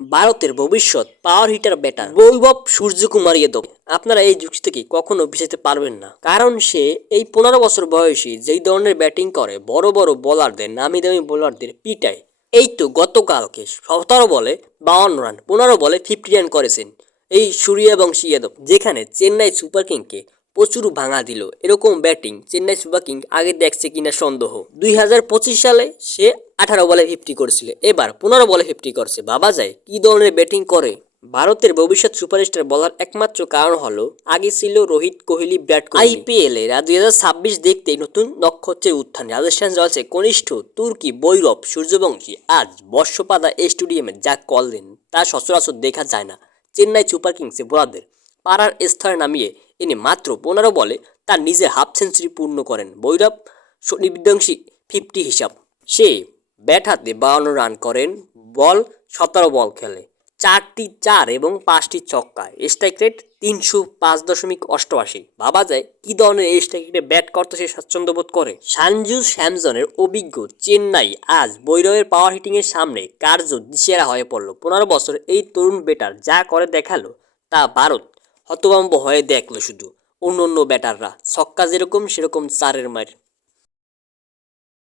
ভারতের ভবিষ্যৎ power hitter batter বৈভব সূর্যকুমার যাদব আপনারা এই যুক্তি থেকে কখনো পিছাতে পারবেন না, কারণ সে এই 15 বছর বয়সী যেই ধরনের ব্যাটিং করে বড় বড় বোলারদের নামি দামি বোলারদের পিটায়। এই তো গতকালকে 17 বলে 52 রান 15 বলে 50 রান করেছেন এই সূর্যবংশী যাদব, যেখানে চেন্নাই সুপার কিংকে প্রচুর ভাঙা দিল। এরকম ব্যাটিং চেন্নাই সুপার কিং আগে দেখছে কিনা সন্দেহ। 2025 সালে সে 18 বলে 50 করেছিল, এবার 15 বলে 50 করছে। ভাবা যায় কি ধরনের ব্যাটিং করে। ভারতের ভবিষ্যৎ সুপারস্টার বলার একমাত্র কারণ হলো আগে ছিল রোহিত কোহলি, বিরাট কোহলি। আইপিএল এর 2026 দেখতে নতুন নক্ষত্রের উত্থান। রাজস্থান রয়্যালসে কনিষ্ঠ তুর্কি বৈরব সূর্যবংশী আজ বর্ষপাদা স্টেডিয়ামে যা করলেন তা সচরাচর দেখা যায় না। চেন্নাই সুপার কিংসে বোলারদের পাড়ার স্তরে নামিয়ে এনে মাত্র 15 বলে তার নিজের হাফ সেঞ্চুরি পূর্ণ করেন বৈরব বিধ্বংসী 50 হিসাব। সে ব্যাট হাতে 52 রান করেন, বল 17 বল খেলে, 4টি 4 এবং 5টি ছক্কা, স্ট্রাইক রেট 305.88। ভাবা যায় কি ধরনের এই স্ট্রাইক রেটে ব্যাট করতে সে স্বাচ্ছন্দ্য বোধ করে। সঞ্জু স্যামসনের অভিজ্ঞ চেন্নাই আজ বৈরবের পাওয়ার হিটিং এর সামনে কার্য দিশেহারা হয়ে পড়ল। 15 বছর এই তরুণ ব্যাটার যা করে দেখালো তা ভারত হতভম্ব হয়ে দেখলো। শুধু অন্য অন্য ব্যাটাররা ছক্কা যেরকম সেরকম চারের মার।